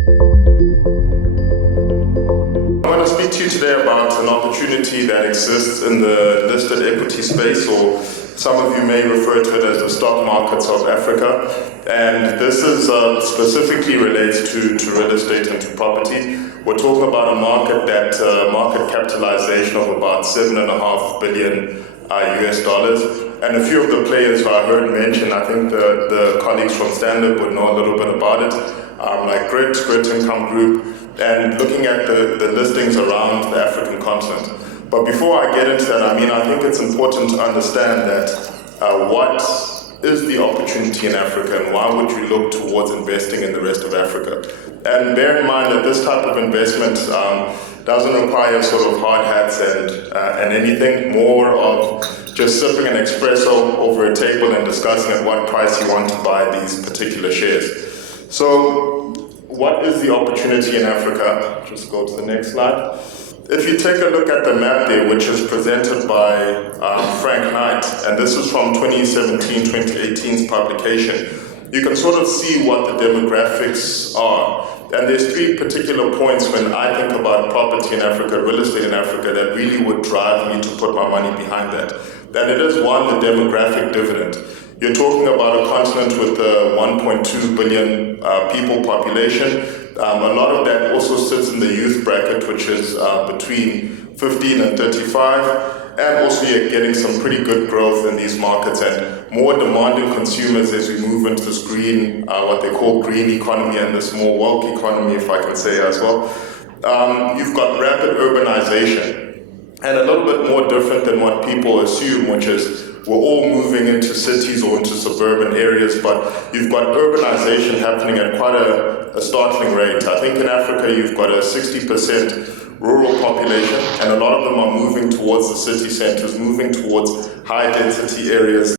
I want to speak to you today about an opportunity that exists in the listed equity space, or some of you may refer to it as the stock markets of Africa. And this is specifically relates to real estate and to property. We're talking about a market that market capitalization of about $7.5 billion US dollars. And a few of the players who I heard mention, I think the colleagues from Sandton would know a little bit about it, like Grit Income Group, and looking at the listings around the African continent. But before I get into that, I think it's important to understand that what is the opportunity in Africa and why would you look towards investing in the rest of Africa? And bear in mind that this type of investment doesn't require sort of hard hats and anything, more of just sipping an espresso over a table and discussing at what price you want to buy these particular shares. So what is the opportunity in Africa? Just go to the next slide. If you take a look at the map there, which is presented by Frank Knight, and this is from 2017-2018's publication, you can sort of see what the demographics are. And there's three particular points when I think about property in Africa, real estate in Africa, that really would drive me to put my money behind that. And it is one, the demographic dividend. You're talking about a continent with a 1.2 billion people population. A lot of that also sits in the youth bracket, which is between 15 and 35. And also you're getting some pretty good growth in these markets and more demanding consumers as we move into this green, what they call green economy, and this more woke economy, if I can say as well. You've got rapid urbanization. And a little bit more different than what people assume, which is we're all moving into cities or into suburban areas, but you've got urbanization happening at quite a startling rate. I think in Africa you've got a 60% rural population, and a lot of them are moving towards the city centers, moving towards high density areas,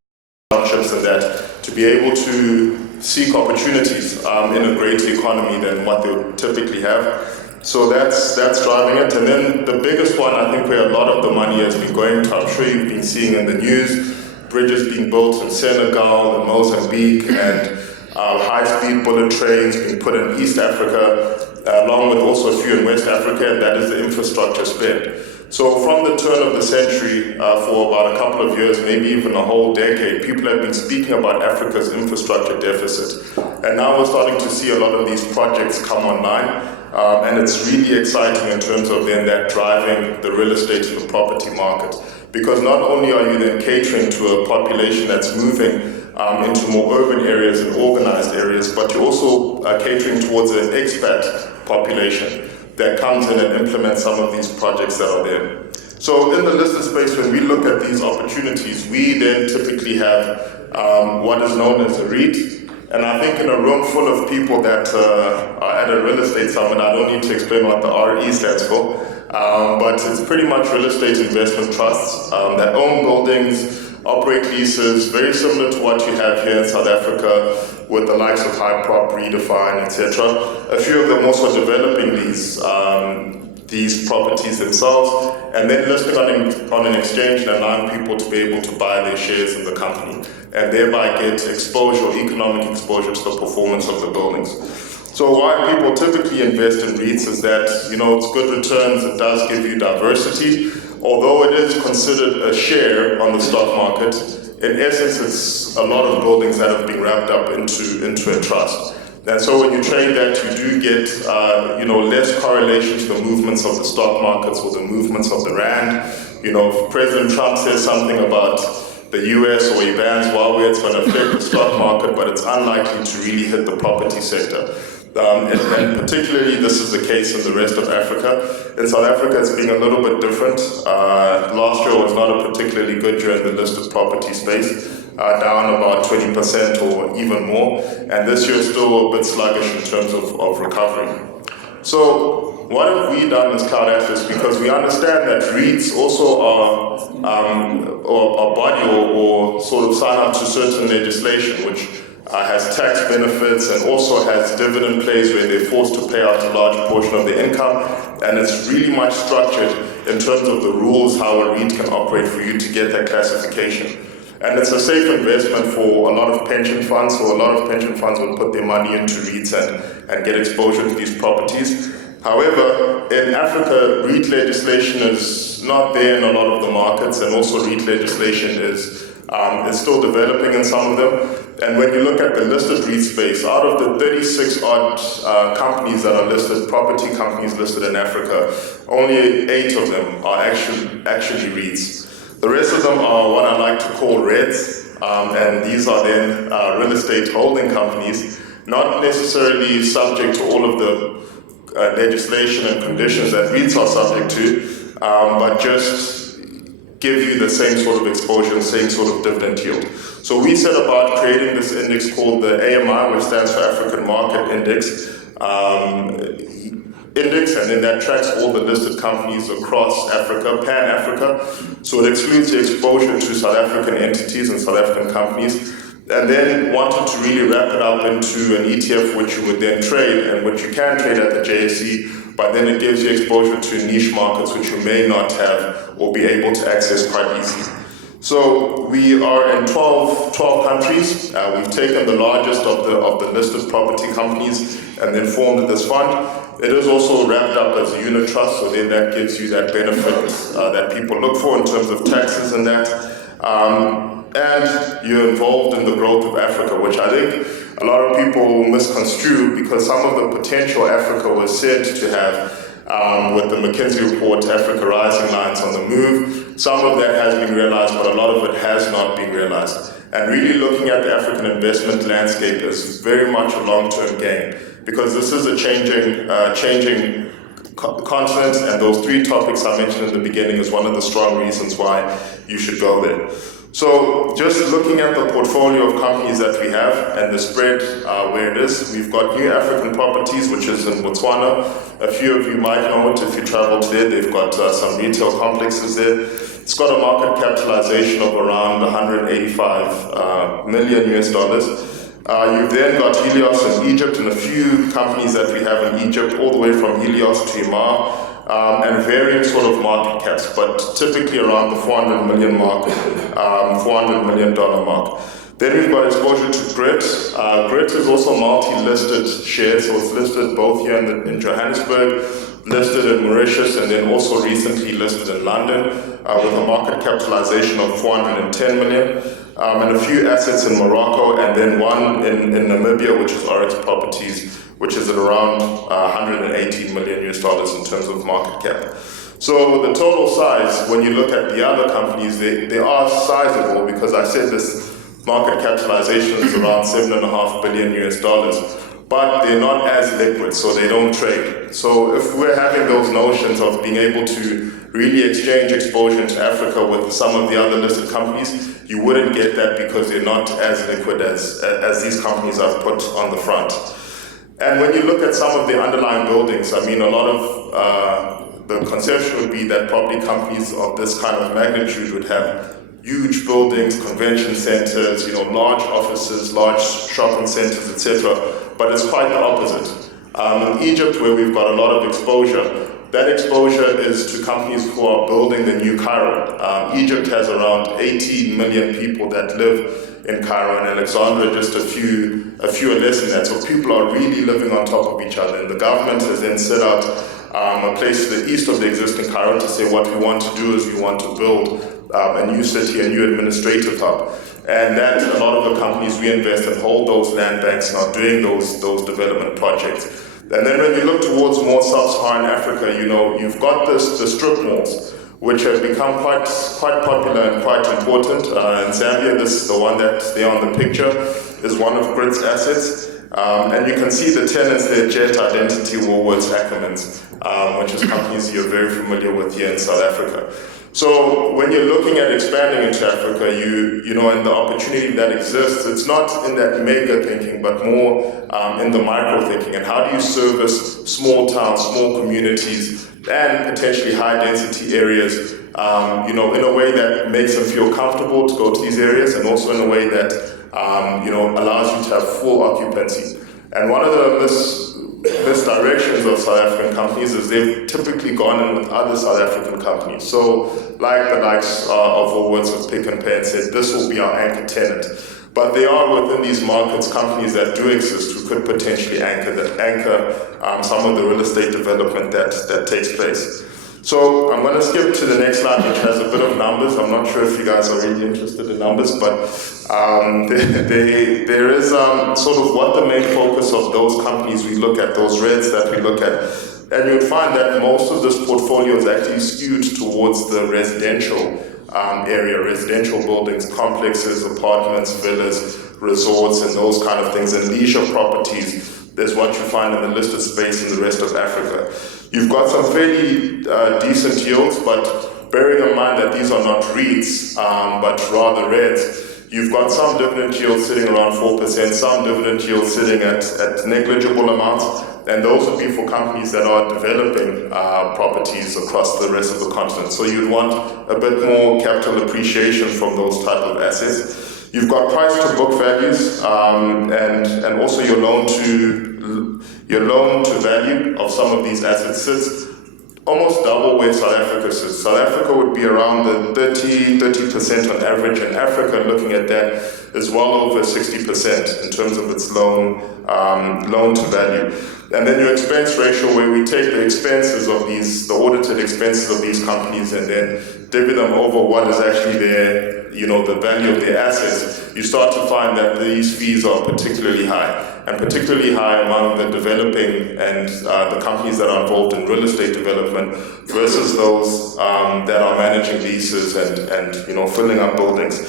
townships and that, to be able to seek opportunities in a greater economy than what they would typically have. So that's driving it. And then the biggest one, I think, where a lot of the money has been going to, I'm sure you've been seeing in the news, bridges being built in Senegal and Mozambique, and high-speed bullet trains being put in East Africa, along with also a few in West Africa, and that is the infrastructure spend. So from the turn of the century, for about a couple of years, maybe even a whole decade, people have been speaking about Africa's infrastructure deficit. And now we're starting to see a lot of these projects come online. And it's really exciting in terms of then that driving the real estate and the property market. Because not only are you then catering to a population that's moving into more urban areas and organized areas, but you're also catering towards an expat population that comes in and implements some of these projects that are there. So in the listed space, when we look at these opportunities, we then typically have what is known as a RED. And I think in a room full of people that are at a real estate summit, I don't need to explain what the RE stands for, but it's pretty much real estate investment trusts that own buildings, operate leases, very similar to what you have here in South Africa with the likes of Hyprop, Redefine, etc. A few of them also developing these properties themselves, and then listing on an exchange and allowing people to be able to buy their shares in the company and thereby get exposure, economic exposure to the performance of the buildings. So why people typically invest in REITs is that, it's good returns, it does give you diversity, although it is considered a share on the stock market. In essence, it's a lot of buildings that have been wrapped up into a trust. And so when you trade that, you do get less correlation to the movements of the stock markets or the movements of the rand. If President Trump says something about the US or he bans Huawei, it's going to affect the stock market, but it's unlikely to really hit the property sector. And particularly this is the case in the rest of Africa. In South Africa, it's been a little bit different. Last year was not a particularly good year in the listed property space. Down about 20% or even more, and this year is still a bit sluggish in terms of recovery. So what have we done as Cloud Atlas? Because we understand that REITs also are body or sort of sign up to certain legislation which has tax benefits and also has dividend plays where they're forced to pay out a large portion of their income, and it's really much structured in terms of the rules how a REIT can operate for you to get that classification. And it's a safe investment for a lot of pension funds, so a lot of pension funds will put their money into REITs and get exposure to these properties. However, in Africa, REIT legislation is not there in a lot of the markets, and also REIT legislation is still developing in some of them. And when you look at the listed REIT space, out of the 36 odd companies that are listed, property companies listed in Africa, only 8 of them are actually REITs. The rest of them are what I like to call REDs, and these are then real estate holding companies, not necessarily subject to all of the legislation and conditions that REITs are subject to, but just give you the same sort of exposure and same sort of dividend yield. So we set about creating this index called the AMI, which stands for African Market Index, and then that tracks all the listed companies across Africa, Pan-Africa. So it excludes the exposure to South African entities and South African companies, and then wanted to really wrap it up into an ETF which you would then trade, and which you can trade at the JSE, but then it gives you exposure to niche markets which you may not have or be able to access quite easily. So we are in 12 countries. We've taken the largest of the listed property companies and then formed this fund. It is also wrapped up as a unit trust, so then that gives you that benefit that people look for in terms of taxes and that. And you're involved in the growth of Africa, which I think a lot of people misconstrue, because some of the potential Africa was said to have with the McKinsey report, Africa Rising Lines on the Move. Some of that has been realized, but a lot of it has not been realized. And really looking at the African investment landscape is very much a long-term game, because this is a changing continent, and those 3 topics I mentioned in the beginning is one of the strong reasons why you should go there. So just looking at the portfolio of companies that we have and the spread where it is, we've got New African Properties, which is in Botswana. A few of you might know it if you traveled there. They've got some retail complexes there. It's got a market capitalization of around 185 million US dollars. You've then got Helios in Egypt, and a few companies that we have in Egypt, all the way from Helios to Imar. And varying sort of market caps, but typically around the 400 million mark, $400 million mark. Then we've got exposure to GRIT. GRIT is also multi-listed shares, so it's listed both here in Johannesburg, listed in Mauritius, and then also recently listed in London with a market capitalization of 410 million, and a few assets in Morocco, and then one in Namibia, which is RED Properties, which is at around 118 million US dollars in terms of market cap. So the total size, when you look at the other companies, they are sizable, because I said this market capitalization is around 7.5 billion US dollars, but they're not as liquid, so they don't trade. So if we're having those notions of being able to really exchange exposure into Africa with some of the other listed companies, you wouldn't get that, because they're not as liquid as these companies I've put on the front. And when you look at some of the underlying buildings, I mean, a lot of the conception would be that property companies of this kind of magnitude would have huge buildings, convention centers, large offices, large shopping centers, etc. But it's quite the opposite. In Egypt, where we've got a lot of exposure, that exposure is to companies who are building the new Cairo. Egypt has around 18 million people that live in Cairo, and Alexandria just a few are less than that. So people are really living on top of each other, and the government has then set out a place to the east of the existing Cairo to say what we want to do is we want to build a new city, a new administrative hub. And that a lot of the companies we invest in hold those land banks and are doing those development projects. And then when you look towards more sub-Saharan Africa, you've got the strip malls, which have become quite popular and quite important. In Zambia, the one that's there on the picture is one of GRIT's assets. And you can see the tenants there, Jet, Identity, Woolworths, Ackermans, which is companies you're very familiar with here in South Africa. So when you're looking at expanding into Africa, and the opportunity that exists, it's not in that mega thinking, but more in the micro thinking. And how do you service small towns, small communities, and potentially high density areas, in a way that makes them feel comfortable to go to these areas, and also in a way that, allows you to have full occupancy. And one of the misdirections of South African companies is they've typically gone in with other South African companies. So, like the likes of Woolworths with Pick and Pay and said, this will be our anchor tenant. But there are within these markets companies that do exist who could potentially anchor some of the real estate development that takes place. So I'm going to skip to the next slide, which has a bit of numbers. I'm not sure if you guys are really interested in numbers, but there is sort of what the main focus of those companies we look at, those REDs that we look at. And you'd find that most of this portfolio is actually skewed towards the residential area, residential buildings, complexes, apartments, villas, resorts, and those kind of things, and leisure properties. There's what you find in the listed space in the rest of Africa. You've got some fairly decent yields, but bearing in mind that these are not REITs, but rather REDs, you've got some dividend yields sitting around 4%, some dividend yields sitting at negligible amounts, and those would be for companies that are developing properties across the rest of the continent. So you'd want a bit more capital appreciation from those type of assets. You've got price to book values, and also your loan to value of some of these assets sits almost double where South Africa sits. South Africa would be around the 30% on average, and Africa, looking at that, is well over 60% in terms of its loan to value. And then your expense ratio, where we take the expenses of the audited expenses of these companies and then divvy them over what is actually the value of their assets, you start to find that these fees are particularly high, and particularly high among the developing and the companies that are involved in real estate development versus those that are managing leases and filling up buildings.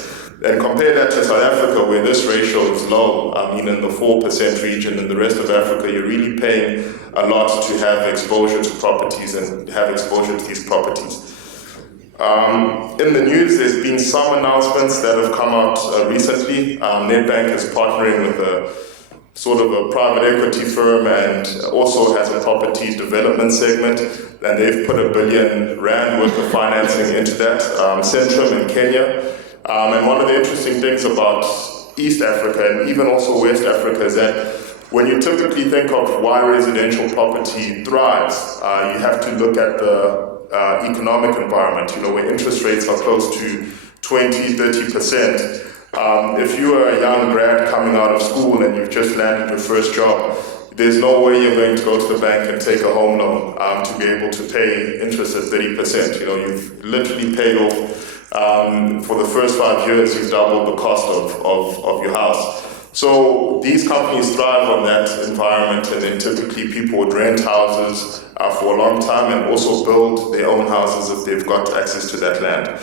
And compare that to South Africa, where this ratio is low. I mean, in the 4% region. In the rest of Africa, you're really paying a lot to have exposure to properties and have exposure to these properties. In the news, there's been some announcements that have come out recently. Nedbank is partnering with a sort of a private equity firm and also has a property development segment, and they've put R1 billion worth of financing into that. Sandton in Kenya. And one of the interesting things about East Africa and even also West Africa is that when you typically think of why residential property thrives, you have to look at the economic environment, where interest rates are close to 20-30%. If you are a young grad coming out of school and you've just landed your first job, there's no way you're going to go to the bank and take a home loan to be able to pay interest at 30%. You've literally paid off for the first 5 years, you've doubled the cost of your house. So these companies thrive on that environment, and then typically people would rent houses for a long time and also build their own houses if they've got access to that land.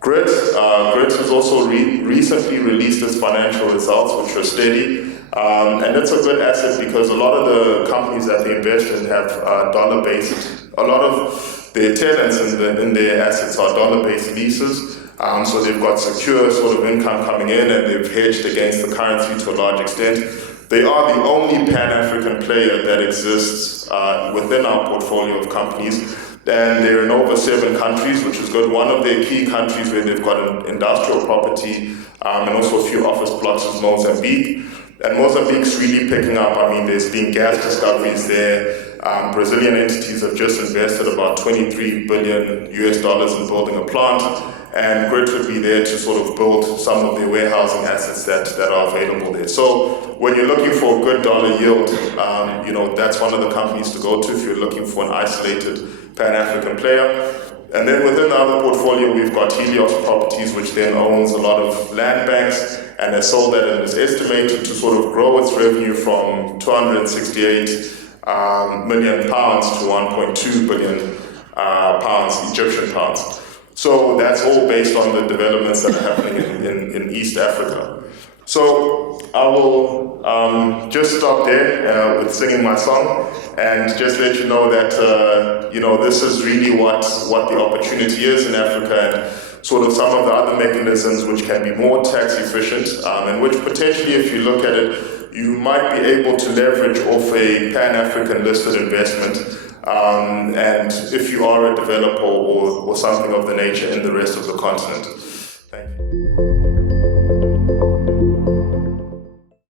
Grit has also recently released its financial results, which are steady. And it's a good asset because a lot of the companies that they invest in have dollar-based. A lot of their tenants in their assets are dollar-based leases. So they've got secure sort of income coming in, and they've hedged against the currency to a large extent. They are the only Pan-African player that exists within our portfolio of companies. And they're in over 7 countries, which is good. One of their key countries where they've got an industrial property and also a few office blocks is Mozambique. And Mozambique's really picking up. I mean, there's been gas discoveries there. Brazilian entities have just invested about $23 billion in building a plant, and Grit would be there to sort of build some of the warehousing assets that are available there. So when you're looking for a good dollar yield, that's one of the companies to go to if you're looking for an isolated Pan-African player. And then within the other portfolio, we've got Helios Properties, which then owns a lot of land banks, and has sold that and is estimated to sort of grow its revenue from 268 million pounds to 1.2 billion pounds, Egyptian pounds. So that's all based on the developments that are happening in East Africa. So I will just stop there with singing my song and just let you know that this is really what the opportunity is in Africa, and sort of some of the other mechanisms which can be more tax efficient and which potentially, if you look at it, you might be able to leverage off a Pan-African listed investment, and if you are a developer or something of the nature in the rest of the continent.